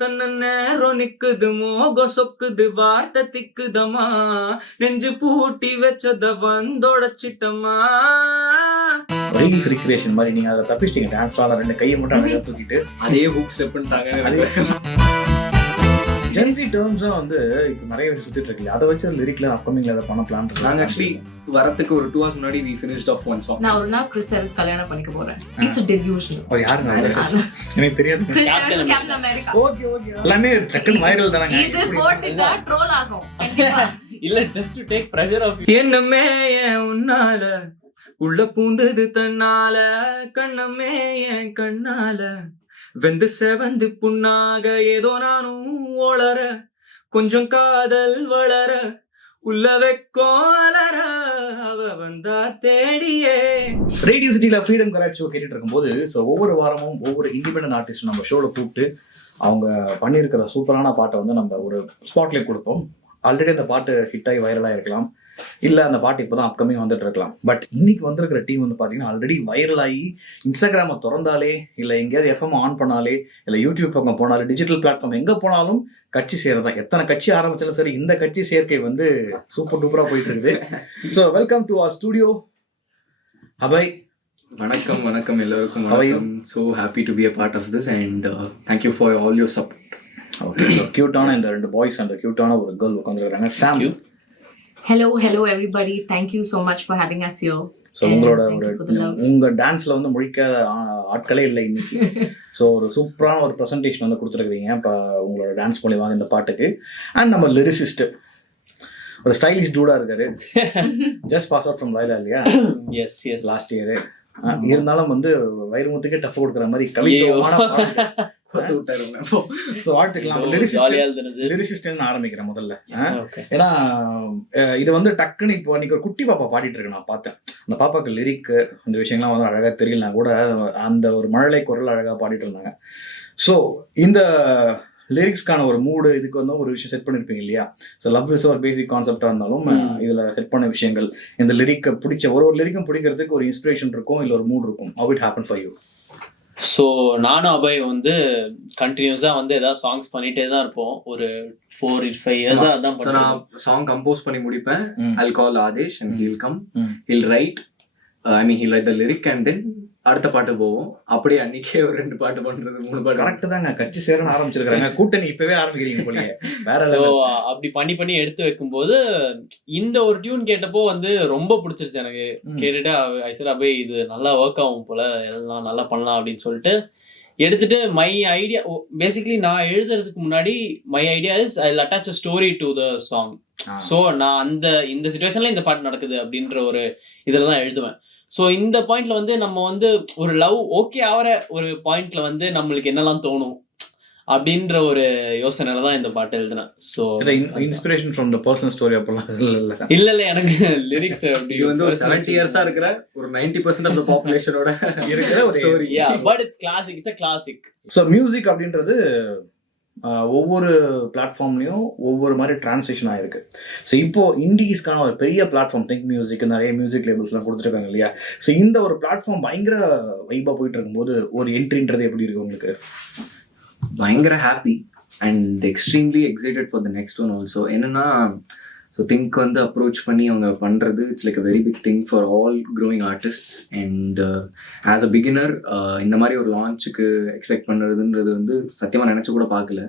தன்ன நேரம் நிக்குது மோகம் சொக்குது வார்த்தை திக்குதமா நெஞ்சு பூட்டி வச்சத வந்தொடச்சிட்டமா ரீல்ஸ் ரிக்ரியேஷன் மாதிரி நீங்க அதை தப்பிச்சிட்டீங்க டான்ஸ் ஆட ரெண்டு கையை மட்டும் தூக்கிட்டு. அதே ஹுக் ஸ்டெப்ன்ட்டாங்க அது ஜென்சி டேர்ம்ஸா வந்து இப்போ நிறைய விஷயம் சுத்திட்டு இருக்கு அதை வச்சு லிரிக்ல அப்கமிங்ல அதை பண்ண பிளான் நாங்க ஆக்சுவலி வரத்துக்கு ஒரு டூ ஹவர்ஸ் முன்னாடி we finished off one song நான் ஒரு நாள் கிறிஸ் எவன்ஸ் கல்யாணம் பண்ணிக்க போறேன். இட்ஸ் டெலியூஷன் ஓ யாரு எனக்கு தெரியாது. கேப்டன் அமெரிக்கா ஓகே ஓகே எல்லாமே டக்குன்னு வைரல் தானங்க இது போட்டுட்டா ட்ரோல் ஆகும். கண்டிப்பா. இல்ல just to take pressure off என்னமே என் உன்னால. உள்ள பூந்தது தன்னால. கண்ணமே என் கண்ணால. வெந்து செவந்து புண்ணாக ஏதோ நானும் ஒளர கொஞ்சம் காதல் வளர உள்ள வெக்கம் அவ வந்தா தேடியே. ரேடியோ சிட்டியில் ஃப்ரீடம் கராட் ஷோ கேட்டுட்டு இருக்கும்போது ஸோ ஒவ்வொரு வாரமும் ஒவ்வொரு இண்டிபெண்டன்ட் ஆர்டிஸ்ட் நம்ம ஷோவில் கூப்பிட்டு அவங்க பண்ணியிருக்கிற சூப்பரான பாட்டை வந்து நம்ம ஒரு ஸ்பாட்லைட் கொடுப்போம். ஆல்ரெடி அந்த பாட்டு ஹிட் ஆகி வைரலாக இருக்கலாம் இல்லை அந்த பாட்டு இப்போ தான் அப்கமிங் வந்துட்டு இருக்கலாம். பட் இன்னைக்கு வந்திருக்கிற டீம் வந்து பார்த்தீங்கன்னா ஆல்ரெடி வைரல் ஆகி இன்ஸ்டாகிராமை திறந்தாலே இல்லை எங்கேயாவது எஃப்எம் ஆன் பண்ணாலே இல்லை யூடியூப் பக்கம் போனாலே டிஜிட்டல் பிளாட்ஃபார்ம் எங்கே போனாலும் கட்சி சேரதான் எத்தனை கட்சி ஆரம்பிச்சாலும் சரி இந்த கட்சி சேர்க்கை வந்து சூப்பர் டூப்பராக போயிட்டு இருக்குது so welcome to our studio Abhay வணக்கம் வணக்கம் எல்லாருக்கும்? வணக்கம். So happy to be a part of this and thank you for all your support okay so க்யூட்டான இந்த ரெண்டு பாய்ஸ் அந்த க்யூட்டான ஒரு கேர்ள் உட்காந்துருக்காங்க Sam. Hello hello everybody thank you so much for having us here. So உங்களோட ஒரு you for the love. உங்க டான்ஸ்ல வந்து முழிக்காத ஆ- ஆட்களே இல்லை இன்னைக்கு. ஸோ ஒரு சூப்பரான ஒரு ப்ரெசன்டேஷன் வந்து கொடுத்துருக்கீங்க இப்போ உங்களோட டான்ஸ் மூலியமாக இந்த பாட்டுக்கு. அண்ட் நம்ம லிரிசிஸ்ட் ஒரு ஸ்டைலிஷ் டூடா இருக்காரு. Just pass out from Laila இல்லையா? எஸ் எஸ் லாஸ்ட் இயர் இருந்தாலும் வந்து வைரமுத்துக்கே டஃப் கொடுக்குற மாதிரி கவித்துவமான கொத்து விட்டாரு ஸோ வாழ்த்துக்கலாம். லிரிசிஸ்ட்னு ஆரம்பிக்கிறேன் முதல்ல. ஏன்னா இது வந்து டக்குன்னு இப்போ அன்னைக்கு ஒரு குட்டி பாப்பா பாடிட்டு இருக்கு நான் பார்த்தேன். அந்த பாப்பாக்கு லிரிக்கு இந்த விஷயங்கள்லாம் வந்து அழகாக தெரியலனா கூட அந்த ஒரு மழலை குரல் அழகாக பாடிட்டு இருந்தாங்க. ஸோ இந்த லிரிக்ஸ்க்கான ஒரு மூடு இதுக்கு வந்து ஒரு விஷயம் செட் பண்ணிருப்பீங்க இல்லையா? ஸோ லவ் இஸ் ஒரு பேசிக் கான்செப்டாக இருந்தாலும். இதில் செட் பண்ண விஷயங்கள் இந்த லிரிக்கை பிடிச்ச ஒரு ஒரு லிரிக்கும் பிடிக்கிறதுக்கு ஒரு இன்ஸ்பிரேஷன் இருக்கும் இல்லை ஒரு மூட் இருக்கும். How it happened for you so நானும் அபய் வந்து கண்டினியூஸா வந்து ஏதாவது சாங்ஸ் பண்ணிட்டே தான் இருப்போம். ஒரு ஃபோர் ஃபைவ் இயர்ஸா அதான் நான் சாங் கம்போஸ் பண்ணி முடிப்பேன். I'll call Aadesh and he'll come. ம். he'll write. I mean he'll write the lyric and then அடுத்த பாட்டு போவோம். அப்படியே அன்னைக்கே ஒரு ரெண்டு பாட்டு பண்றது மூணு பாட்டு கரெக்ட் தாங்க. கட்சி சேரன்னு ஆரம்பிச்சிருக்காங்க கூட்டணி இப்பவே ஆரம்பிக்கிறீங்க போலயே. வேற. அப்படி பண்ணி பண்ணி எடுத்து வைக்கும்போது இந்த ஒரு டியூன் கேட்டப்போ வந்து ரொம்ப பிடிச்சிருச்சு எனக்கு. கேட்டுட்டு ஐசர் அபய் இது நல்லா ஒர்க் ஆகும் போல. எல்லாம் நல்லா பண்ணலாம் அப்படின்னு சொல்லிட்டு எடுத்துட்டு மை ஐடியா பேசிக்லி நான் எழுதுறதுக்கு முன்னாடி my idea is I attach a story to the song. So நான் அந்த இந்த சுச்சுவேஷன்ல இந்த பாட்டு நடக்குது அப்படின்ற ஒரு இதில் தான் எழுதுவேன். ஸோ இந்த பாயிண்ட்ல வந்து நம்ம வந்து ஒரு லவ் ஓகே ஆகிற ஒரு பாயிண்ட்ல வந்து நம்மளுக்கு என்னெல்லாம் தோணும் அப்படின்ற ஒரு யோசனையில தான் இந்த பாட்டு எழுதினேன். So inspiration from the personal story அப்பெல்லாம் இல்ல இல்ல இல்ல இல்ல எனக்கு லிரிக்ஸ் இது வந்து ஒரு செவன்டி இயர்ஸா இருக்கிற ஒரு நைன்டி பர்சன்ட் ஆஃப் த பாப்புலேஷனோட இருக்கிற ஒரு story but it's classic it's a classic so music அப்படின்றது ஒவ்வொரு பிளாட்ஃபார்ம்லையும் ஒவ்வொரு மாதிரி டிரான்ஸ்லேஷன் ஆயிருக்கு. ஸோ இப்போ இண்டீஸ்க்கான ஒரு பெரிய பிளாட்ஃபார்ம் திங்க் மியூசிக் நிறைய மியூசிக் லேபிள்ஸ்லாம் கொடுத்துருக்காங்க இல்லையா? ஸோ இந்த ஒரு பிளாட்ஃபார்ம் பயங்கர வைபாக போயிட்டு இருக்கும்போது ஒரு என்ட்ரின்றது எப்படி இருக்கு உங்களுக்கு? பயங்கர happy and extremely excited for the next one also என்னன்னா ஸோ திங்க் வந்து அப்ரோச் பண்ணி அவங்க பண்ணுறது it's like a very big thing for all growing artists and as a beginner இந்த மாதிரி ஒரு லான்ச்சுக்கு எக்ஸ்பெக்ட் பண்ணுறதுன்றது வந்து சத்தியமாக நினச்சி கூட பார்க்கல.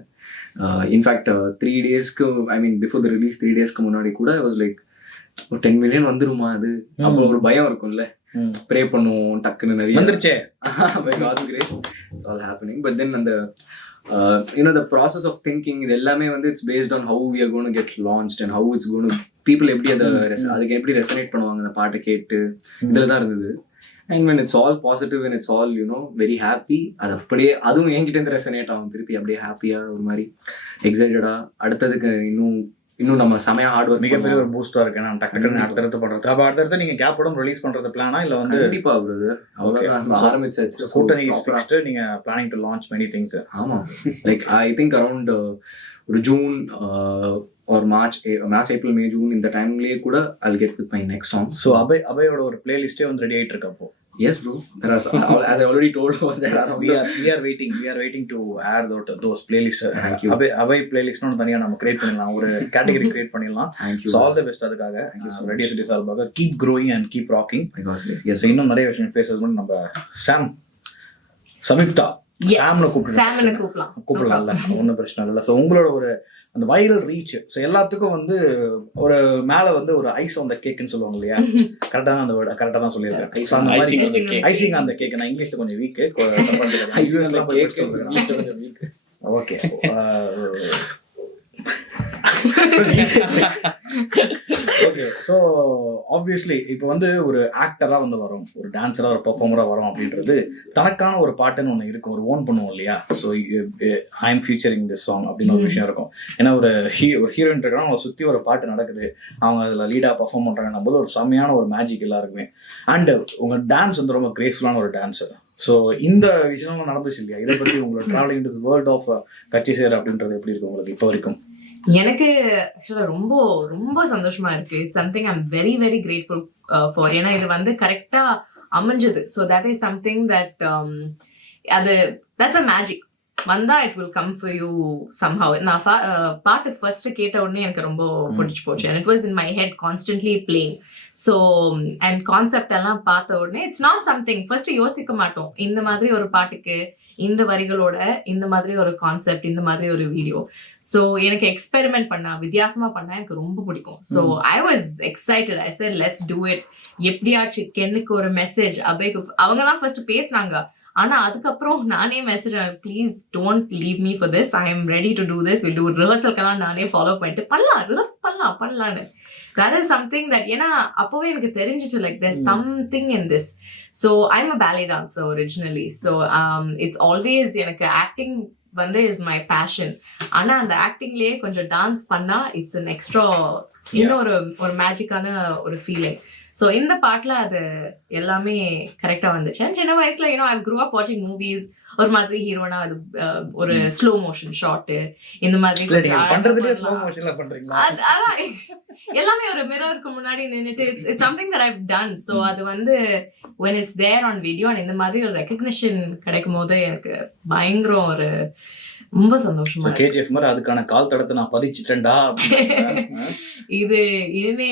இன்ஃபேக்ட் த்ரீ டேஸ்க்கு I mean before the release three டேஸ்க்கு முன்னாடி கூட வாஸ் லைக் ஒரு டென் மில்லியன் வந்துருமா அது? அப்போ ஒரு பயம் இருக்கும்ல. ப்ரே பண்ணுவோம் டக்குன்னு நிறைய. வந்துருச்சே. by God's grace, uh, know the process of thinking இது எல்லாமே வந்து it's based on how we are going to get launched and how it's going to people எப்படி அதை. அதுக்கு எப்படி ரெசனேட் பண்ணுவாங்க அந்த பாட்டை கேட்டு இதுல தான் இருந்தது and when it's all positive and it's all you know very happy அது அப்படியே அதுவும் என்கிட்ட இருந்து ரெசனேட் ஆகும் திருப்பி அப்படியே ஹாப்பியா ஒரு மாதிரி எக்ஸைட்டடா அடுத்ததுக்கு இன்னும் இன்னும் நம்ம செமையா ஹார்ட் ஒர்க் மிகப்பெரிய ஒரு பூஸ்டா இருக்கு. நான் டக்கு டக்குன்னு அடுத்தடுத்து பண்றது. அப்ப அடுத்தடுத்து நீங்க கேப் படம் ரிலீஸ் பண்றது பிளானா இல்ல வந்து கண்டிப்பா So, ஆரம்பிச்சாச்சு. கூட்டணி ஃபிக்ஸ்டு நீங்க planning to launch many things ஆமா. லைக் ஐ திங்க் அரௌண்ட் ஒரு ஜூன் ஒரு March March April May June இந்த டைம்லயே கூட I get with my next song so Abhay அபயோட ஒரு பிளேலிஸ்டே வந்து ரெடி ஆயிட்டு இருக்கு yes bro there are some- as i already told there are we are we are waiting we are waiting to air those those playlists. Thank you. அவை அவை பிளேலிஸ்ட்னு தனியா நம்ம create பண்ணிடலாம் ஒரு கேட்டகரி கிரியேட் பண்ணிடலாம் thank you so all the best அதுக்காக. Thank you so radio. City சார்பாக keep growing and keep rocking because yes. So இன்னும் நிறைய விஷயம் பேசுறது நம்ம சாம் சமிக்தா Yes. சாம்னு கூப்பிடலாம் கூப்பிடலாம்ல. ஒன்றும் பிரச்சனை இல்லை. ஸோ உங்களோட ஒரு அந்த வைரல் ரீச் ஸோ எல்லாத்துக்கும் வந்து ஒரு மேலே வந்து ஒரு ஐஸ் அந்த கேக்குன்னு சொல்லுவாங்க இல்லையா? கரெக்டாக தான் அந்த வேர்டு கரெக்டாக தான் சொல்லியிருக்கேன். ஐசிங் அந்த கேக் நான் இங்கிலீஷ்ல கொஞ்சம் weak Icing on the cake, English ல கொஞ்சம் weak. Okay okay so obviously இப்போ வந்து ஒரு ஆக்டராக வந்து வரும் ஒரு டான்ஸராக ஒரு பர்ஃபார்மராக வரும் அப்படின்றது தனக்கான ஒரு பாட்டுன்னு ஒன்று இருக்கும் ஒரு ஓன் பண்ணுவோம் இல்லையா? So I am featuring this song அப்படின்னு ஒரு. விஷயம் இருக்கும். ஏன்னா ஒரு ஹீ ஒரு ஹீரோயின் இருக்கிறாங்க அவங்க சுற்றி ஒரு பாட்டு நடக்குது. அவங்க அதில் லீடாக பர்ஃபார்ம் பண்ணுறாங்க போது ஒரு செம்மையான ஒரு மேஜிக் எல்லாருக்குமே அண்ட் உங்கள் டான்ஸ் வந்து ரொம்ப கிரேஸ்ஃபுல்லான ஒரு டான்ஸ் ஸோ இந்த விஷயம்லாம் நடந்துச்சு இல்லையா? இதை பற்றி உங்களோட ட்ராவலிங் வேர்ல்ட் ஆஃப் கட்சி சேர் அப்படின்றது எப்படி இருக்கு உங்களுக்கு இப்போ வரைக்கும்? எனக்கு ஆக்சுவலா ரொம்ப ரொம்ப சந்தோஷமா இருக்கு. It's something I'm very very grateful for ஏன்னா இது வந்து கரெக்டா அமைஞ்சது. So that is something that அது தட்ஸ் அ மேஜிக் வந்தா it will come for you somehow நான் பாட்டு ஃபர்ஸ்ட் கேட்ட உடனே எனக்கு ரொம்ப பிடிச்சி போச்சு. And it was in my head constantly playing so and concept எல்லாம் பார்த்த உடனே இட்ஸ் நாட் சம்திங் ஃபர்ஸ்ட் யோசிக்க மாட்டோம். இந்த மாதிரி ஒரு பாட்டுக்கு இந்த வரிகளோட இந்த மாதிரி ஒரு கான்செப்ட் இந்த மாதிரி ஒரு வீடியோ ஸோ எனக்கு எக்ஸ்பெரிமெண்ட் பண்ணா வித்தியாசமா பண்ணா எனக்கு ரொம்ப பிடிக்கும். So I was excited I sir let's do it எப்படியாச்சு கென்னுக்கு ஒரு மெசேஜ் அபேக்கு அவங்க தான் ஃபர்ஸ்ட் பேசுறாங்க ஆனா அதுக்கப்புறம் நானே message please don't leave me for this I am ready to do this will do ரிஹர்சல்க்கெல்லாம் நானே ஃபாலோ பண்ணிட்டு பண்ணலாம் ரிஹர்ஸ் பண்ணலாம் பண்ணலான்னு தட் இஸ் சம்திங் தட் ஏன்னா அப்போவே எனக்கு தெரிஞ்சிச்சு like there. Something in this so I'm a ballet dancer originally so it's always எனக்கு ஆக்டிங் வந்து இஸ் மை பேஷன் ஆனா அந்த ஆக்டிங்லயே கொஞ்சம் டான்ஸ் பண்ணா இட்ஸ் அன் எக்ஸ்ட்ரா இன்னும் ஒரு ஒரு மேஜிக்கான ஒரு ஃபீலிங் ஸோ இந்த பாட்டுல அது எல்லாமே கரெக்டா வந்துச்சு. சின்ன வயசுல யூனோ ஐ க்ரூ அப் வாட்சிங் மூவிஸ் ஒரு மாதிரி ஹீரோனா அது ஒரு ஸ்லோ மோஷன் ஷாட் இந்த மாதிரி அதான். எல்லாமே ஒரு மிரருக்கு முன்னாடி நின்னுட்டு it's it's something that I've done so. அது வந்து when it's there on video and இந்த மாதிரி ஒரு ரெக்கக்னிஷன் கிடைக்கும் போது எனக்கு பயங்கரம் ஒரு ரொம்ப சந்தோஷமா. கேஜிஎஃப் மாதிரி அதுக்கான கால் தடத்தை நான் பதிச்சிட்டேன்டா அப்படின்னு. இது இதுமே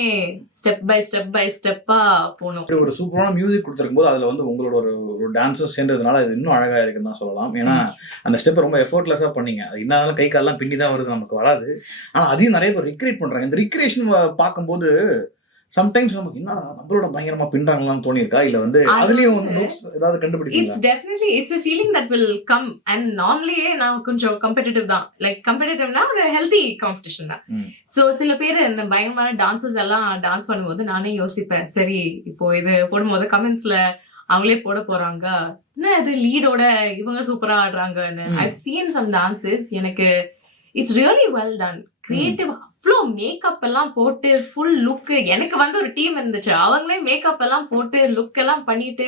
ஸ்டெப் பை ஸ்டெப் பை ஸ்டெப்பா போகணும் ஒரு சூப்பரான மியூசிக் கொடுத்துருக்கும் போது அதுல வந்து உங்களோட ஒரு ஒரு டான்ஸும் சேர்ந்ததுனால இது இன்னும் அழகா இருக்குன்னு தான் சொல்லலாம். ஏன்னா அந்த ஸ்டெப் ரொம்ப எஃபோர்ட்லெஸ்ஸா பண்ணீங்க. அது இருந்தாலும் கை கால்லாம் பின்னி தான் வருது நமக்கு வராது. ஆனா அதையும் நிறைய பேர் ரிக்ரியேட் பண்றாங்க. இந்த ரிக்ரியேஷன் பார்க்கும்போது சம்டைம்ஸ் நமக்கு என்ன நம்மளோட பயங்கரமா பின்றாங்களான்னு தோணியிருக்கா? இல்ல வந்து அது அதுலயும் வந்து நோட்ஸ் ஏதாவது கண்டுபிடிக்கீங்களா it's definitely it's a feeling that will come and நார்மலியே நான் கொஞ்சம் கம்பெட்டிட்டிவ் தான். லைக் கம்பெட்டிட்டிவ்னா ஒரு ஹெல்தி காம்படிஷன் தான். ஸோ சில பேர் இந்த பயங்கரமான டான்சர்ஸ் எல்லாம் டான்ஸ் பண்ணும்போது நானே யோசிப்பேன். சரி இப்போ இது போடும்போது கமெண்ட்ஸ்ல அவங்களே போட போறாங்க. என்ன இது லீடோட இவங்க சூப்பரா ஆடுறாங்கன்னு. ஐவ் சீன் சம் டான்சஸ் எனக்கு it's really well done creative அவ்வளோ மேக்கப் எல்லாம் போட்டு ஃபுல் லுக் எனக்கு வந்து ஒரு டீம் இருந்துச்சு. அவங்களே மேக்கப் எல்லாம் போட்டு லுக் எல்லாம் பண்ணிட்டு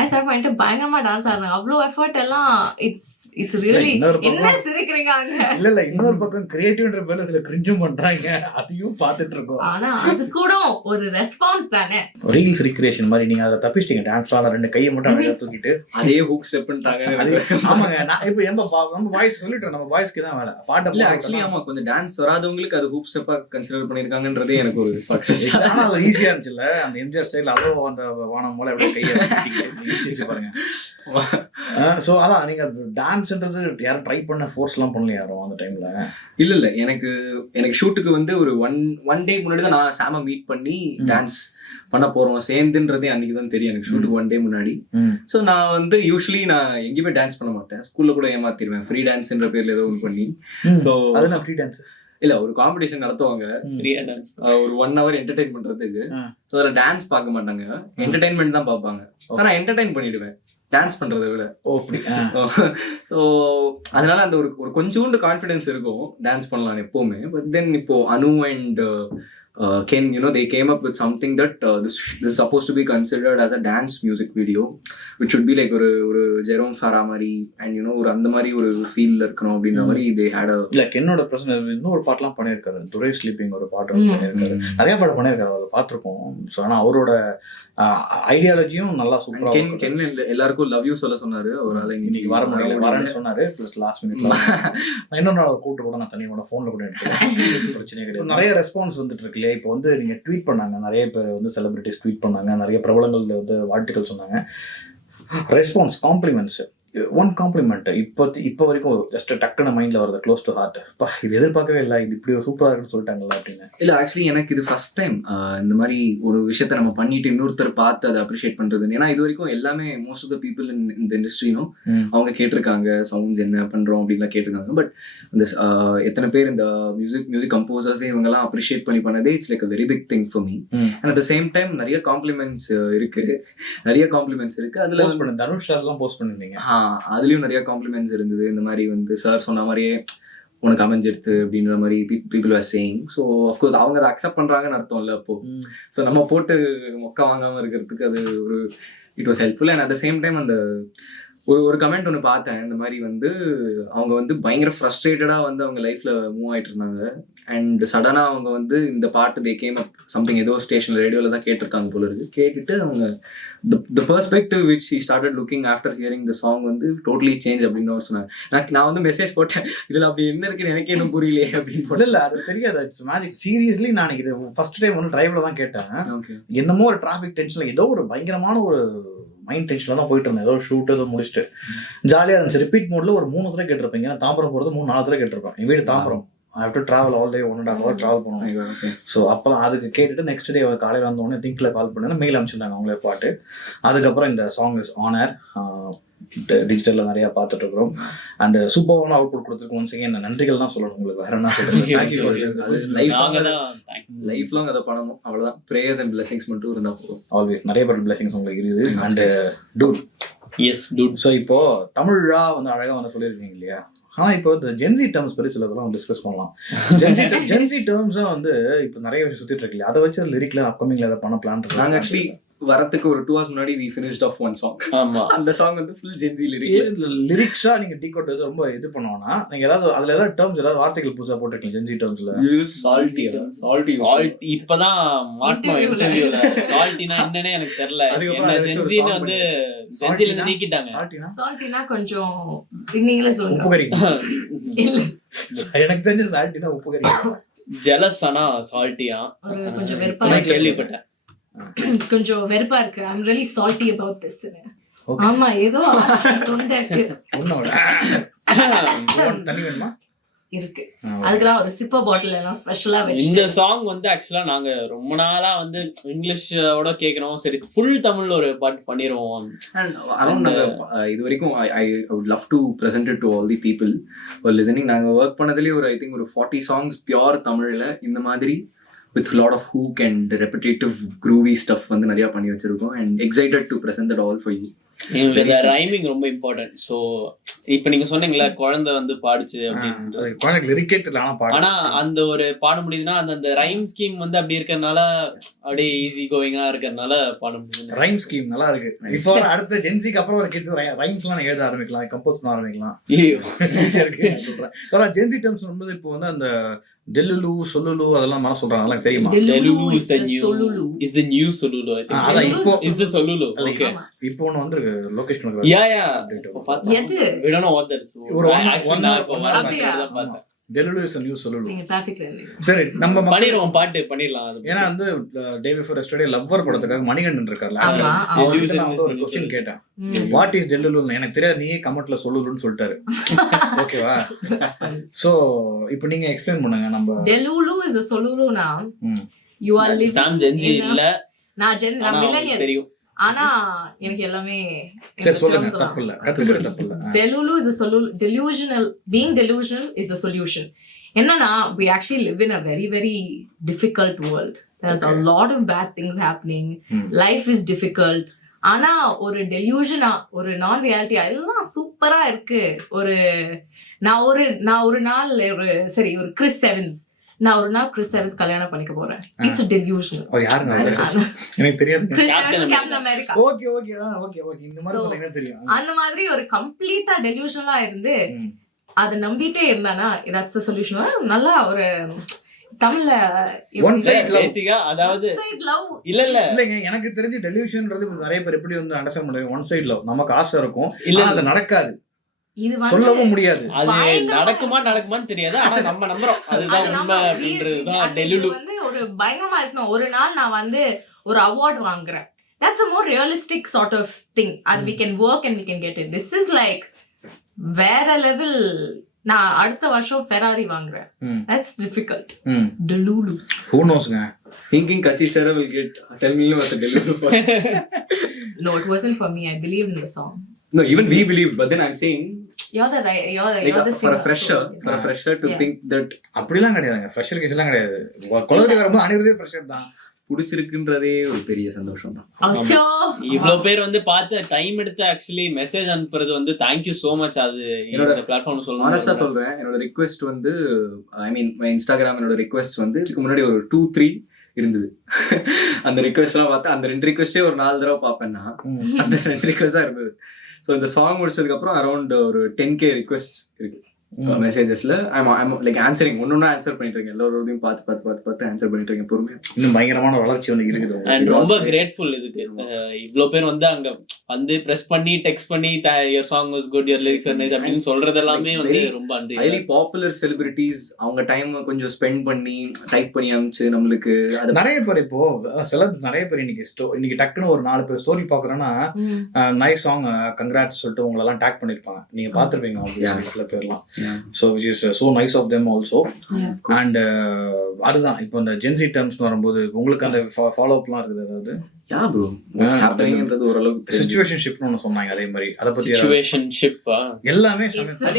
ஐ ஸ்டார்ட் பண்ணிட்டு பயங்கரமா டான்ஸ் ஆடுறாங்க. அவ்வளோ எஃபர்ட் எல்லாம் இட்ஸ் இட்ஸ் ரியலி இன்னொரு என்ன சிரிக்கிறீங்க அங்க? இல்ல இல்ல இன்னொரு பக்கம் கிரியேட்டிவ்ன்ற பேர்ல சில கிரிஞ்சும் பண்றாங்க. அதையும் பார்த்துட்டு இருக்கோம். ஆனா அது கூட ஒரு ரெஸ்பான்ஸ் தானே. ரீல்ஸ் ரிக்ரியேஷன் மாதிரி நீங்க அதை தப்பிச்சிட்டீங்க. டான்ஸ்லாம் ரெண்டு கையை மட்டும் அழகா தூக்கிட்டு. அதே ஹூக் ஸ்டெப்ன்ட்டாங்க அது ஆமாங்க. நான் இப்போ நம்ம நம்ம வாய்ஸ் சொல்லிட்டோம். நம்ம வாய்ஸ்க்கு தான் வேலை. பாட்டை இல்ல ஆக்சுவலி ஆமா கொஞ்சம் டான்ஸ் வராதவங்களுக்கு அது ஹூப் ஸ்டெப்பா கன்சிடர் பண்ணிருக்காங்கன்றதே எனக்கு ஒரு சக்சஸ் ஆனா அது ஈஸியா இருந்துச்சுல்ல. அந்த எம்ஜிஆர் ஸ்டைல் அதோ அந்த வானம் போல அப்படியே கையை பாருங்க. சோ அதான் நீங்க டான்ஸ்ன்றது யாரும் ட்ரை பண்ண ஃபோர்ஸ் எல்லாம் பண்ணல யாரும் அந்த டைம்ல இல்ல இல்ல. எனக்கு எனக்கு ஷூட்டுக்கு வந்து ஒரு ஒன் ஒன் டே முன்னாடி தான் நான் சாம மீட் பண்ணி. டான்ஸ் பண்ண போறோம். சேர்ந்துன்றதே அன்னைக்கு தான் தெரியும். எனக்கு ஷூட்டுக்கு ஒன் டே முன்னாடி. ஸோ நான் வந்து யூஸ்வலி நான் எங்கேயுமே டான்ஸ் பண்ண மாட்டேன். ஸ்கூல்ல கூட ஏமாத்திடுவேன். ஃப்ரீ டான்ஸ்ன்ற பேர்ல ஏதோ ஒன்று பண்ணி. ஸோ அது நான் ஃப்ரீ டான்ஸ் இல்ல ஒரு காம்படிஷன் நடத்துவாங்க. ஒரு ஒன் ஹவர் என்டர்டைன் பண்றதுக்கு. ஸோ அதில் டான்ஸ் பார்க்க மாட்டாங்க. என்டர்டைன்மெண்ட் தான் பார்ப்பாங்க. ஸோ நான் என்டர்டைன் பண்ணிடுவேன். டான்ஸ் பண்றதை விட. ஓ அப்படி ஆ. ஸோ அதனால அந்த ஒரு ஒரு கொஞ்சோண்டு கான்ஃபிடன்ஸ் இருக்கும். டான்ஸ் பண்ணலாம் எப்பவுமே. பட் தென் இப்போ Anu and uh, Ken, you know, they came up with something that uh, this, this is supposed to be considered as a dance music video, which would be like ஒரு ஒரு Jerome ஃபாரா மாதிரி and you know ஒரு அந்த மாதிரி ஒரு ஃபீல்ல இருக்கணும் அப்படின்ற மாதிரி தே ஹேட் இல்ல என்னோட பிரச்சனை இன்னொரு பாட்டுலாம் பண்ணியிருக்காரு. துரை ஸ்லீப்பிங் ஒரு பாட்டு. பண்ணியிருக்காரு. நிறைய பாட்டு பண்ணியிருக்காரு. அதை பார்த்துருக்கோம். ஸோ ஆனால் அவரோட ஐடியாலஜியும் நல்லா சூப்பராக கென் கென் எல்லாருக்கும் லவ் யூ சொல்ல சொன்னாரு. அவரால் இன்னைக்கு வர முடியல வரேன்னு சொன்னாரு. ப்ளஸ் லாஸ்ட் மினிட்ல நான் இன்னொரு நாள் கூட்டு கூட நான் தனியோட ஃபோனில் கூட எடுத்துக்கிறேன் பிரச்சனையே கிடையாது. நிறைய ரெஸ்பான்ஸ் வந்துட்டு இருக்கு இல்லையா? இப்போ வந்து நீங்க ட்வீட் பண்ணாங்க. நிறைய பேர் வந்து செலிபிரிட்டிஸ் ட்வீட் பண்ணாங்க. நிறைய பிரபலங்கள் வந்து வாழ்த்துக்கள் சொன்னாங்க. ரெஸ்பான்ஸ் காம்ப்ளிமெண்ட்ஸ் ஒன் காம்ப்ளிமெண்ட் இப்போ இப்போ வரைக்கும் ஜஸ்ட் டக்குன்னு மைண்ட்ல வருது க்ளோஸ் டு ஹார்ட் பா இது எதிர்பார்க்கவே இல்லை இது இப்படி ஒரு சூப்பரா இருக்குன்னு சொல்லிட்டாங்கல்ல அப்படின்னு. இல்ல ஆக்சுவலி எனக்கு இது ஃபர்ஸ்ட் டைம் இந்த மாதிரி ஒரு விஷயத்த நம்ம பண்ணிட்டு இன்னொருத்தர் பார்த்து அதை அப்ரிஷியேட் பண்றது ஏன்னா இது வரைக்கும் எல்லாமே most of the people in இந்த இண்டஸ்ட்ரியும். அவங்க கேட்டிருக்காங்க சவுண்ட்ஸ் என்ன பண்றோம் அப்படின்லாம் கேட்டிருக்காங்க. பட் இந்த எத்தனை பேர் இந்த மியூசிக் மியூசிக் கம்போசர்ஸே இவங்கெல்லாம் அப்ரிஷியேட் பண்ணி பண்ணதே it's like a very big thing for me. And at same time நிறைய காம்ப்ளிமெண்ட்ஸ் இருக்கு. நிறைய காம்ப்ளிமெண்ட்ஸ் இருக்கு. அதுல தனுஷ் சார் எல்லாம் போஸ்ட் பண்ணிருந்தீங்க. அதுலயும் நிறைய காம்ப்ளிமெண்ட்ஸ் இருந்தது. இந்த மாதிரி வந்து சார் சொன்ன மாதிரியே உனக்கு அமைஞ்சிருது அப்படின்ற மாதிரி people are saying so of course அவங்க அதை அக்செப்ட் பண்றாங்கன்னு அர்த்தம் இல்லை அப்போ. ஸோ நம்ம போட்டு மொக்க வாங்காம இருக்கிறதுக்கு அது ஒரு it was helpful and at the same time அந்த ஒரு ஒரு கமெண்ட் ஒன்று பார்த்தேன். இந்த மாதிரி வந்து அவங்க வந்து பயங்கர ஃப்ரஸ்ட்ரேட்டடாக வந்து அவங்க லைஃப்பில் மூவ் ஆயிட்டு இருந்தாங்க. அண்ட் சடனாக அவங்க வந்து இந்த பாட்டு தே கேம் அப் சம்திங் ஏதோ ஸ்டேஷன் ரேடியோவில் தான் கேட்டிருக்காங்க போல இருக்கு. கேட்டுட்டு அவங்க the perspective which she started looking after hearing the song வந்து டோட்டலி சேஞ்ச் அப்படின்னு அவர் சொன்னாங்க நான் நான் வந்து மெசேஜ் போட்டேன். இதில் அப்படி என்ன இருக்குன்னு எனக்கே இன்னும் புரியலையே அப்படின்னு இல்ல போட்டேன். இல்ல அது தெரியாது. இட்ஸ் மேஜிக் சீரியஸ்லி நான் இது ஃபர்ஸ்ட் டைம் வந்து டிரைவ்ல தான் கேட்டேன். ஓகே என்னமோ ஒரு டிராஃபிக் டென்ஷன்ல ஏதோ ஒரு பயங்கரமான ஒரு மைண்ட் டென்ஷன்ல தான் போயிட்டு இருந்தேன். ஏதோ ஷூட் ஏதோ முடிச்சுட்டு. ஜாலியா இருந்துச்சு. ரிப்பீட் மோட்ல ஒரு மூணு தடவை கேட்டிருப்பீங்க நான் தாம்பரம் போறது மூணு நாலு தடவை கேட்டிருப்பேன். என் வீடு Tambaram. I have to travel all day one and hour travel பண்ணணும். ஸோ அப்போலாம் அதுக்கு கேட்டுட்டு நெக்ஸ்ட் டே காலையில் வந்த உடனே திங்க்ல கால் பண்ணேன் மெயில் அனுப்பிச்சிருந்தாங்க அவங்களே பாட்டு. அதுக்கப்புறம் இந்த சாங் இஸ் ஆனர் டிஜிட்டலில் நிறையா பார்த்துட்டு இருக்கிறோம். அண்ட் சூப்பரான அவுட்புட் கொடுத்துருக்கோம் ஒன்ஸ் அகேன் நன்றிகள் தான் சொல்லணும் உங்களுக்கு. வேற என்ன தேங்க்ஸ் லைஃப் லாங் அதை பண்ணணும் அவ்வளவுதான். ப்ரேயர்ஸ் அண்ட் பிளஸிங்ஸ் மட்டும் இருந்தா போதும். ஆல்வேஸ் நிறைய பேர் பிளஸிங்ஸ் உங்களுக்கு இருக்குது. And dude yes dude so இப்போ தமிழா வந்து அழகா வந்து சொல்லியிருக்கீங்க இல்லையா? ஆனா இப்போ இந்த ஜென்சி டேர்ம்ஸ் பற்றி சிலதெல்லாம் டிஸ்கஸ் பண்ணலாம். ஜென்சி ஜென்சி டேர்ம்ஸும் வந்து இப்போ நிறைய விஷயம் சுத்திட்டு இருக்கு அதை வச்சு லிரிக்ல அப்கமிங்ல ஏதாவது பண்ண பிளான் நாங்க ஆக்சுவலி வரத்துக்கு ஒரு டூ ஹவர்ஸ் முன்னாடி we finished off one song ஆமா. அந்த சாங் வந்து ஃபுல் ஜென்சி லிரிக் லிரிக்ஸா நீங்க டீ கோட் ரொம்ப இது பண்ணுவோம்னா நீங்க ஏதாவது அதுல ஏதாவது டேர்ம்ஸ் ஏதாவது வார்த்தைகள் புதுசா போட்டிருக்கீங்க ஜென்சி டேர்ம்ஸ்ல சால்ட்டி சால்ட்டி சால்ட் இப்பதான் மாட்டோம். இன்டர்வியூல சால்ட்டினா என்னன்னே எனக்கு தெரியல. அதுக்கப்புறம் என்ன ஜென்சின்னு வந்து. ஜென்சில இருந்து Salty-னா? நீக்கிட்டாங்க. சால்ட்டினா சால்ட்டினா கொஞ்சம் நீங்களே சொல்லுங்க. உப்பு கறி இல்ல. எனக்கு தெரிஞ்ச சால்ட்டினா உப்பு கறி ஜெலஸ் ஆனா சால்ட்டியா ஒரு கொஞ்சம் வெறுப்பா கேள்விப்பட்டேன். கொஞ்சம் வெறுப்பா இருக்கு. I'm really salty about this. ஆமா ஏதோ வேணுமா இருக்கு. அதுக்குதான் ஒரு சிப்பர் பாட்டில் எல்லாம் ஸ்பெஷலா இந்த சாங் வந்து ஆக்சுவலா நாங்க ரொம்ப நாளா வந்து இங்கிலீஷோட கேக்குறோம். சரி ஃபுல் தமிழ்ல ஒரு பாட்டு பண்ணிருவோம். அண்ட் அரௌண்ட் நாங்க இது வரைக்கும் I would love to present to all the people ஒரு லிசனிங் நாங்க ஒர்க் பண்ணதுலேயே ஒரு ஐ திங்க் ஒரு ஃபார்ட்டி சாங்ஸ் பியோர் தமிழ்ல. இந்த மாதிரி with lot of hook and repetitive groovy stuff வந்து நிறைய பண்ணி வச்சிருக்கோம். And excited to present that all for you. Rhyming ரொம்ப இம்பார்ட்டன்ட் சோ இப்ப நீங்க சொன்னீங்களா குழந்தை வந்து பாடுச்சு அப்படின்னு. ஆனா அந்த ஒரு பாட முடியுதுன்னா அந்த அந்த ரைம் ஸ்கீம் வந்து அப்படி இருக்கறனால அப்படியே ஈஸி கோயிங்கா இருக்கறனால பாட முடியுது ரைம் ஸ்கீம் நல்லா இருக்கு. இப்போ அடுத்த ஜென்சிக்கு அப்புறம் ஒரு கிட்ஸ் ரைம்ஸ்லாம் எழுத ஆரம்பிக்கலாம் கம்போஸ் பண்ண ஆரம்பிக்கலாம். சொல்றேன். ஜென்சி டேர்ம்ஸ் வந்து இப்போ வந்து அந்த டெல்லுலு சொல்லுலு அதெல்லாம் மன சொல்றாங்க அதெல்லாம் தெரியுமா Delulu is the new சொல்லுலு is the new Solulu I ah, think அதான் இப்போ Solulu அல்ல, okay ஆமா. இப்போ ஒண்ணு வந்து லொகேஷன். இப்ப பார்த்தா எது? we don't know what that is ஒரு one- Actually, one நான் hour- இப்ப one hour அப்படியா? தான் பார்த்தேன் டெல்லுலு இஸ் நியூ சொல்லுலு நீங்க டிராபிக்ல இருந்தீங்க சரி நம்ம பண்ணிடுவோம் பாட்டு பண்ணிடலாம் ஏன்னா வந்து டே பிஃபோர் எஸ்டர்டே லவ்வர் படத்துக்காக மணிகண்டன் இருக்கார்ல. அவர்கிட்ட நான் வந்து ஒரு கொஸ்டின் கேட்டேன். வாட் இஸ் டெல்லுலு எனக்கு தெரியாது நீயே கமெண்ட்ல சொல்லுதுன்னு சொல்லிட்டாரு. ஓகேவா சோ இப்போ நீங்க எக்ஸ்பிளைன் பண்ணுங்க நம்ம the Solulu now. ம். You are living Sam Gen Z இல்ல. நான் ஆனா நான் millennial. தெரியும். ஆனா எனக்கு எல்லாமே சொல்லுங்க தப்பு இல்ல கத்துக்கிறது தப்பு இல்ல Delulu is a solu- delusional. Being delusional is a solution. என்னன்னா live in a very very difficult world. There's a Okay. lot of bad things happening. Hmm. Life is difficult. ஆனா ஒரு டெலியூஷனா ஒரு நான் ரியாலிட்டியா எல்லாம் சூப்பரா இருக்கு ஒரு நான் ஒரு நான் ஒரு நாள் ஒரு சரி ஒரு கிறிஸ் செவன்ஸ் நான் ஒரு நாள் கிறிஸ் எவன்ஸ் கல்யாணம் பண்ணிக்க போறேன். இட்ஸ் டெலியூஷனல் ஓ யாருங்க. எனக்கு தெரியாது. Captain America okay okay okay okay. இந்த மாதிரி சொன்னீங்கன்னா தெரியும். அந்த மாதிரி ஒரு கம்ப்ளீட்டா டெலியூஷனலா இருந்து. அதை நம்பிட்டே இருந்தானா இதாட்ஸ் சொல்யூஷன் நல்லா ஒரு தமிழ்ல love. பேசிக்கா அதாவது லவ் இல்ல இல்ல இல்லைங்க எனக்கு தெரிஞ்சு இப்ப நிறைய பேர் எப்படி வந்து அண்டர்ஸ்டாண்ட் பண்ணுவாங்க ஒன் சைட்ல நமக்கு ஆசை இருக்கும். இல்ல அது நடக்காது. இது சொல்லவும் முடியாது. அது நடக்குமா நடக்குமான்னு தெரியாது. ஆனா நம்ம நம்புறோம். அதுதான் உண்மை டெலுலு வந்து ஒரு பயங்கரமா இருக்கணும். ஒரு நாள் நான் வந்து ஒரு அவார்ட் வாங்குறேன். That's a more realistic sort of thing அது we can work and we can get it this is like வேற லெவல் நான் அடுத்த வருஷம் ஃபெராரி வாங்குறேன். ம். தட்ஸ் டிஃபிகல்ட் ம். டெலூலு ஹூ நோஸ்ங்க thinking Kachi sir will get 10 million was a delivery for us. No, it wasn't for me. I believed in the song. No, even we believed, but then I'm saying, You're the right. You're, like, you're the for singer. a fresher, so, for a yeah. fresher to Yeah. think that அப்படிலாம் கிடையாதுங்க. Fresher கேஸ்லாம் கிடையாது. குழந்தை வரும்போது அனிருதே fresher தான். பிடிச்சிருக்குன்றதே ஒரு பெரிய சந்தோஷம் தான். இவ்வளவு பேர் வந்து பார்த்து டைம் எடுத்து ஆக்சுவலி மெசேஜ் அனுப்புறது வந்து தேங்க்யூ சோ மச் அது என்னோட- இந்த பிளாட்ஃபார்ம் ஆனஸ்டா சொல்லணும் சொல்றேன். என்னோட ரிக்வெஸ்ட் வந்து ஐ மீன் இன்ஸ்டாகிராம் என்னோட ரிக்வெஸ்ட் வந்து இதுக்கு முன்னாடி ஒரு டூ த்ரீ இருந்தது. அந்த ரிக்வெஸ்ட் எல்லாம் பார்த்தா அந்த ரெண்டு ரிக்வெஸ்டே ஒரு நாலு தடவை பார்ப்பேன்னா அந்த ரெண்டு ரிக்வெஸ்ட் தான் இருந்தது. ஸோ இந்த சாங் முடிச்சதுக்கப்புறம் அரௌண்ட் ஒரு டென் கே ரிக்வெஸ்ட் இருக்கு. மெசேஜஸ்ல ஐம் ஐம் லைக் ஆன்சரிங் ஒன்னொன்னா ஆன்சர் பண்ணிட்டு இருக்கேன் எல்லாரோடையும் பார்த்து பார்த்து பார்த்து பார்த்து ஆன்சர் பண்ணிட்டு இருக்கேன் பொறுமையா. இன்னும் பயங்கரமான வளர்ச்சி வந்து இருக்குது அண்ட். ரொம்ப. கிரேட்ஃபுல் அஹ் இவ்ளோ பேர் வந்து அங்க வந்து பிரஸ் பண்ணி டெக்ஸ்ட் பண்ணி your song was good your lyrics nice அப்படின்னு சொல்றது எல்லாமே வந்து ரொம்ப அன்றி ஹைலி பாப்புலர் செலிபிரிட்டிஸ் அவங்க டைம் கொஞ்சம் ஸ்பெண்ட் பண்ணி டைப் பண்ணி அனுப்பிச்சு நம்மளுக்கு அது நிறைய பேர் இப்போ சில நிறைய பேர் இன்னைக்கு ஸ்டோ இன்னைக்கு டக்குன்னு ஒரு நாலு பேர் ஸ்டோரி பாக்குறோம்னா. நைஸ் சாங் கங்க்ராட்ஸ் சொல்லிட்டு உங்களை எல்லாம் டேக் பண்ணிருப்பாங்க. நீங்க பாத்துருப்பீங்க சில பேர்லாம். So which is so nice of them also. And அதுதான். இப்போ இந்த ஜென்சி டேர்ம்ஸ் வரும்போது உங்களுக்கு அந்த ஃபாலோ அப்லாம் இருக்குது அதாவது யா ப்ரோ வாட்ஸ் Yeah. ஹேப்பனிங்ன்றது ஓரளவுக்கு. சுச்சுவேஷன்ஷிப்னு ஒன்று சொன்னாங்க அதே மாதிரி. அதை பத்தி யாராவது- சிச்சுவேஷன்ஷிப் எல்லாமே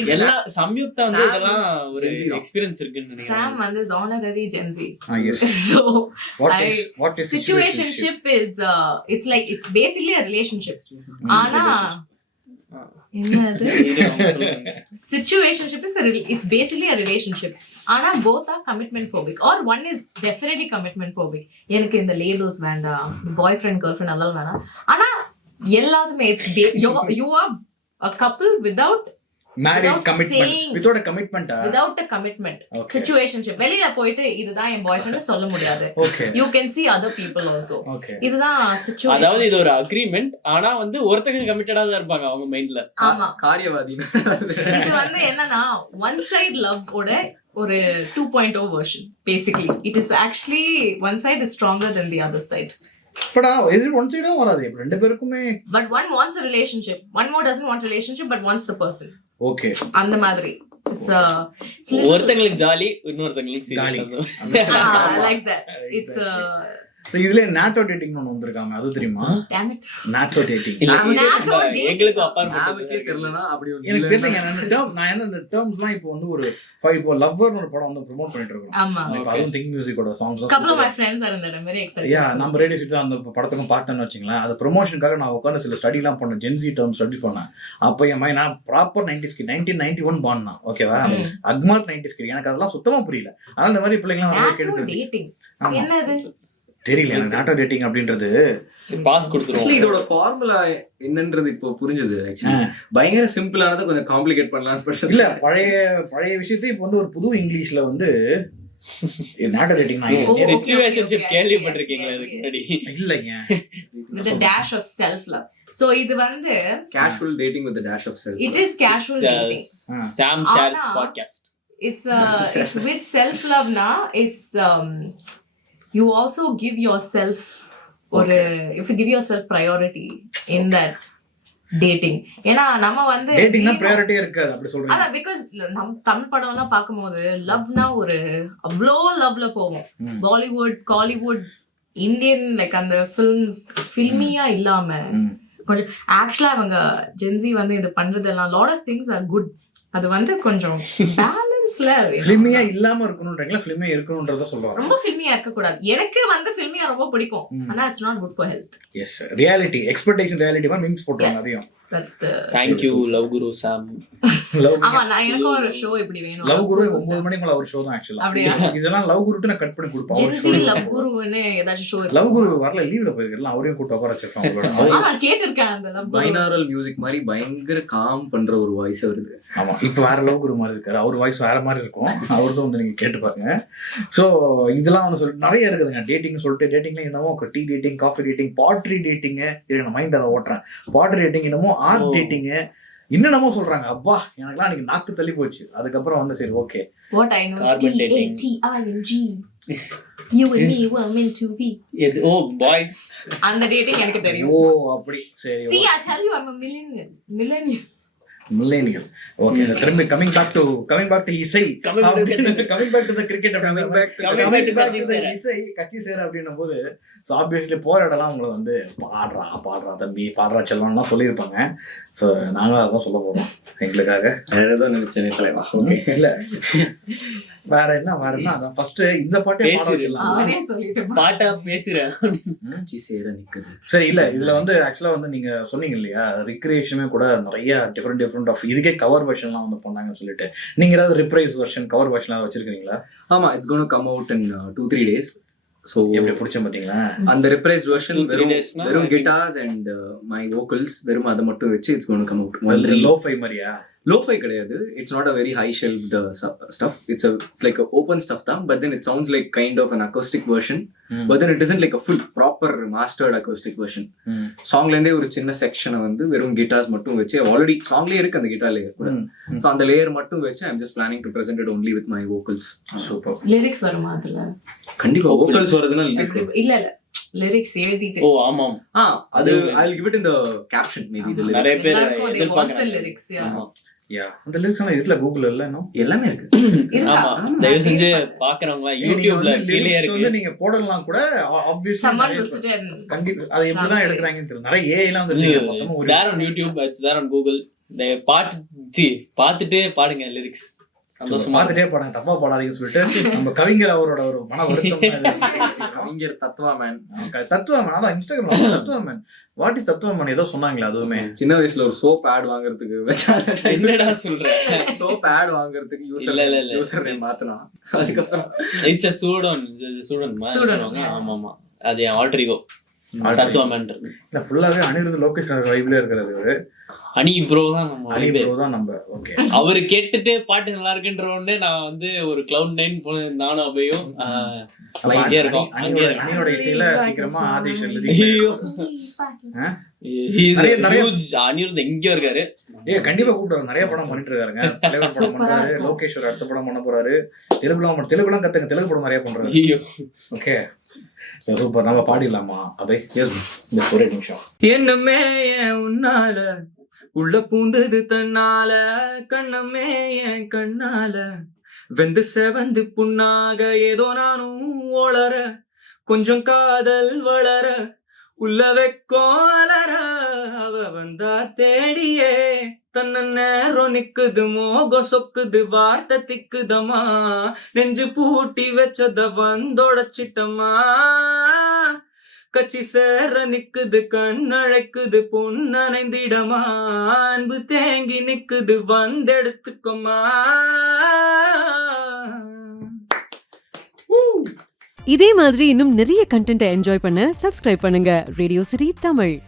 எல்லா சம்யுக்தா வந்து Sam இதெல்லாம் ஒரு. எக்ஸ்பீரியன்ஸ் இருக்குன்னு நினைக்கிறேன். வந்து what I- is what is situationship situationship? is it's like it's basically a relationship. Mm, ஆனா என்னது a re- it's basically a relationship ஆனா both are commitment phobic or one is definitely commitment phobic எனக்கு இந்த labels வேண்டாம் பாய் friend girl friend அதெல்லாம் வேணாம் ஆனா எல்லாத்துமே it's you are a couple without commitment saying- without கமிட்மெண்டா without a commitment. Okay situationship. வெளியில போயிட்டு இதுதான் என் பாய் ஃப்ரெண்ட் சொல்ல முடியாது. You can see other people also. Okay இதுதான் அதாவது இது situation ஒரு அக்ரிமெண்ட் ஆனா வந்து ஒருத்தங்க கமிட்டடா தான் இருப்பாங்க அவங்க மைண்ட்ல ஆமா. காரியவாதி. இது வந்து என்னன்னா ஒன் சைடு லவ் ஓட ஒரு two point o version basically it is actually one side is stronger then the other side but இது ஒன் சைடும் வராது. ரெண்டு பேருக்குமே but one wants relationship one more doesn't want relationship but wants the person okay அந்த மாதிரி. ஒருத்தங்களுக்கு jolly இன்னொருத்தங்களுக்கு like that it's இதுல நாட்டோ டேட்டிங் ஒன்று வந்திருக்காங்க அது தெரியுமா? நாட்டோ டேட்டிங். எங்களுக்கு தெரியலனா அப்படி எனக்கு தெரியல நான் இந்த term- நான் என்ன இந்த டேர்ம்ஸ்லாம் இப்போ வந்து ஒரு ஃபைவ் இப்போ லவ்வர்னு ஒரு படம் வந்து ப்ரோமோட் பண்ணிட்டு இருக்கோம். ஆமா. இப்போ. அதுவும் திங்க் மியூசிக்கோட சாங்ஸ் யா நம்ம ரேடியோ சீட் அந்த படத்துக்கும் பார்ட்டர்னு வச்சுங்களேன் அது ப்ரொமோஷனுக்காக நான் உட்காந்து சில ஸ்டடிலாம் பண்ணேன் ஜென்சி டேர்ம் ஸ்டடி பண்ணேன். அப்போ என் மைண்ட் நான் proper nineteen ninety one born தான் ஓகேவா. அக்மாத் நைன்டிஸ் கிட் எனக்கு அதெல்லாம் சுத்தமா புரியல. அதனால இந்த மாதிரி கேட்டு dating. ஆமா. என்னது? தெரியல எனக்கு நாட்டோ டேட்டிங் அப்படின்றது பாஸ் கொடுத்துருவோம் இதோட ஃபார்முலா என்னன்றது இப்போ புரிஞ்சது பயங்கர சிம்பிளானதை கொஞ்சம் காம்ப்ளிகேட் பண்ணலாம்னு பண்றது. இல்ல பழைய பழைய விஷயத்தை இப்போ வந்து ஒரு புது இங்கிலீஷ்ல வந்து நாட்டோ டேட்டிங் சிச்சுவேஷன்ஷிப் கேள்விப்பட்டிருக்கீங்களா இதுக்கு முன்னாடி? இல்லைங்க. So இது வந்து it is casual dating. Sam shares ஆனா- podcast it's uh it's with self love um you also give yourself or if you give yourself priority in that dating. ஏன்னா நம்ம வந்து அதான் பிகாஸ் நம் தமிழ் படம் எல்லாம் பார்க்கும்போது லவ்னா ஒரு அவ்வளோ லவ்ல போகும். பாலிவுட் காலிவுட் இந்தியன் லைக் அந்த ஃபில்ம்ஸ் ஃபில்மியா இல்லாம. கொஞ்சம் ஆக்சுவலா அவங்க ஜென்சி வந்து இது பண்றதெல்லாம் lot of things are good அது வந்து கொஞ்சம் பேலன்ஸ்ல ஃபிலிமியா இல்லாம இருக்கணும்ன்றீங்களா? ஃபிலிமியா இருக்கணும்ன்றத சொல்லுவாங்க. ரொம்ப ஃபில்மியா இருக்க கூடாது எனக்கு வந்து ஃபில்மியா ரொம்ப பிடிக்கும். ஆனா it's not good for health yes reality expectation reality memes போட்டுருவாங்க. அதையும் that's the love guru Sam love ஆமா நான் எனக்கும் ஒரு ஷோ இப்படி வேணும். லவ் குரு ஒன்பது மணிக்கு மேல ஒரு ஷோ தான் ஆக்சுவலா அப்படியா? இதெல்லாம் லவ் குருட்டு நான் கட் பண்ணி லவ் குருன்னு ஏதாச்சும் ஷோ லவ் குரு வரல லீவ்ல போயிருக்கலாம் அவரையும் கூட்டு உட்கார வச்சிருக்கோம் அவங்களோட. அவர் ஆமா கேட்டிருக்கேன் அந்த லவ் குரு பைனாரல் மியூசிக் மாதிரி பயங்கர காம் பண்ற ஒரு வாய்ஸ் வருது ஆமா இப்ப வேற லவ் குரு மாதிரி இருக்காரு. அவர் வாய்ஸ் வேற மாதிரி இருக்கும். அவர்தான் வந்து நீங்க கேட்டு பாருங்க. சோ இதெல்லாம் வந்து சொல்லிட்டு நிறைய இருக்குதுங்க. டேட்டிங் சொல்லிட்டு டேட்டிங்ல என்னமோ tea dating coffee dating pottery dating நான் மைண்ட் அதை ஓட்டுறேன். பாட்ரி டேட்டிங் என்னமோ ஆர்ட் ஓ. டேட்டிங் என்னென்னமோ சொல்றாங்க. அப்பா எனக்குலாம் அன்னைக்கு நாக்கு தள்ளி போச்சு. அதுக்கப்புறம் வந்து சரி okay what I know to be. எது? ஓ பாய்ஸ் அந்த டேட்டிங் எனக்கு ஓ தெரியும் அப்படி. சரி See I tell you I'm a millennial. Millennial. Millennial okay திரும்பி coming back to coming back to இசை. Coming back to- coming back to cricket Coming back to- Coming back to கட்சி சேர. இசை கட்சி சேர அப்படின்னும் போது ஸோ ஆப்வியஸ்லி போற இடம்லாம் உங்களை வந்து பாடுறா பாடுறா தம்பி பாடுறா செல்வம்லாம் சொல்லியிருப்பாங்க. ஸோ நாங்களும் அதான் சொல்ல போறோம் எங்களுக்காக. அதான் நினைச்சேனே தலைவா. ஓகே இல்ல. வேற என்ன வேற என்ன? ஃபர்ஸ்ட் இந்த பாட்டே பாட சொல்லிட்டு பாட்டா பேசுறேன் சேர நிக்குது. சரி இல்ல இதுல வந்து ஆக்சுவலா வந்து நீங்க சொன்னீங்க இல்லையா ரிக்ரியேஷனுமே கூட நிறைய டிஃப்ரெண்ட் டிஃப்ரெண்ட் ஆஃப் இதுக்கே கவர் வெர்ஷன்லாம் வந்து பண்ணாங்கன்னு சொல்லிட்டு. நீங்க ஏதாவது ரிப்ரைஸ் வெர்ஷன் கவர் வெர்ஷன் வச்சிருக்கீங்களா? ஆமா it's gonna come out in two three days so எப்படி பிடிச்ச பாத்தீங்களா? அந்த ரிப்ரைஸ் வெர்ஷன் வெறும் வெறும் கிட்டார்ஸ் அண்ட் மை வோக்கல்ஸ் வெறும் அதை மட்டும் வச்சு it's gonna come out lo fi மாதிரியா? லோஃபை கிடையாது it's not a very high shelf stuff it's it's like open stuff தான் but then it sounds like kind of an acoustic version but then it isn't like a full proper mastered acoustic version. சாங்லேருந்தே ஒரு சின்ன செக்ஷனை வந்து வெறும் guitars மட்டும் வச்சு already சாங்லேயே இருக்கு அந்த கிட்டார் லேயர் கூட ம், ம். ஸோ அந்த லேயர் மட்டும் வச்சு I'm just planning to present it only with my vocals super lyrics வருமா அதுல கண்டிப்பா. வோக்கல்ஸ் வருதுன்னா. இல்ல இல்ல லிரிக்ஸ் எழுதிட்டு ஓ ஆமாம் ஆ அது I will give it in the caption maybe. நிறைய பேர் yeah. ஆமா. யா அந்த லிரிக்ஸ் எல்லாம் இருக்குல்ல கூகுள் இல்ல இன்னும்? எல்லாமே இருக்கு. தயவு செஞ்சு பாக்குறவங்க யூடியூப்ல கீழே வந்து நீங்க போடலாம் கூட ஆப்வியஸ்லி கண்டிப்பா. அது எப்படி தான். எடுக்கறாங்கன்னு தெரியல நிறைய ஏஐ எல்லாம் வந்து மொத்தமா ஒரு there on YouTube it's there on Google பாட்டு சி பார்த்துட்டு பாடுங்க லிரிக்ஸ் சந்தோஷமா பார்த்துட்டே பாடுங்க தப்பா பாடாதீங்கன்னு சொல்லிட்டு நம்ம கவிஞர் அவரோட ஒரு மன வருத்தம். கவிஞர் தத்வா மேன் க- தத்துவமேன் அதான் இன்ஸ்டாகிராம் தத்துவமேன் வாட்டி தத்துவமேன் ஏதோ சொன்னாங்களே அதுவுமே. சின்ன வயசுல ஒரு சோப் ஆட் வாங்குறதுக்கு என்னடா சொல்ற? சோப் ஆட் வாங்குறதுக்கு யூசர் இல்ல, இல்ல, இல்ல. யூசர் நேம் மாத்தலாம். அதுக்கப்புறம் இட்ஸ் அ சூடன் சூடன். ஆமா ஆமா அது என் ஆல்டர் ஈகோ Alter தத்துவமேன்றது இல்ல ஃபுல்லாவே அனிருத் லோகேஷ் வைப்ல இருக்கிறது. அனி ப்ரோ தான் நம்ம. ப்ரோ தான் நம்ம ஓகே அவரு கேட்டுட்டு பாட்டு நல்லா இருக்குன்ற உடனே நான் வந்து ஒரு கிளவுட் நைன் நானும் அபையும் இருக்கோம். இசையில சீக்கிரமா ஆதிஷ் அனிருத் எங்கேயோ இருக்காரு. ஏ கண்டிப்பா கூப்பிட்டு. நிறைய படம் பண்ணிட்டு இருக்காருங்க. தலைவர் படம் பண்றாரு. லோகேஷ் அடுத்த படம் பண்ண போறாரு. தெலுங்குலாம் தெலுங்குலாம் கத்துங்க. தெலுங்கு படம் நிறைய பண்றாரு. ஐயோ. ஓகே சூப்பர் நம்ம பாடிடலாமா? Abe Yes. இந்த ஒரே நிமிஷம். என்னமே உன்னால. உள்ள பூந்தது தன்னால. கண்ணமே என் கண்ணால. வெந்து செவந்து புண்ணாக ஏதோ நானும் ஒளர கொஞ்சம் காதல் வளர. உள்ள கோலரா அவ வந்தா தேடியே. தன்ன நேரம் நிக்குது மோக சொக்குது வார்த்தை திக்குதமா நெஞ்சு பூட்டி வச்சத வந்தொடச்சிட்டமா கச்சி சேர நிக்குது கண்ணழைக்குது பொன்னணைந்திடமா அன்பு தேங்கி நிக்குது வந்தெடுத்துக்கோமா Woo! இதே மாதிரி இன்னும் நிறைய கண்டென்ட்டை என்ஜாய் பண்ண சப்ஸ்கிரைப் பண்ணுங்க. ரேடியோ சிரி தமிழ்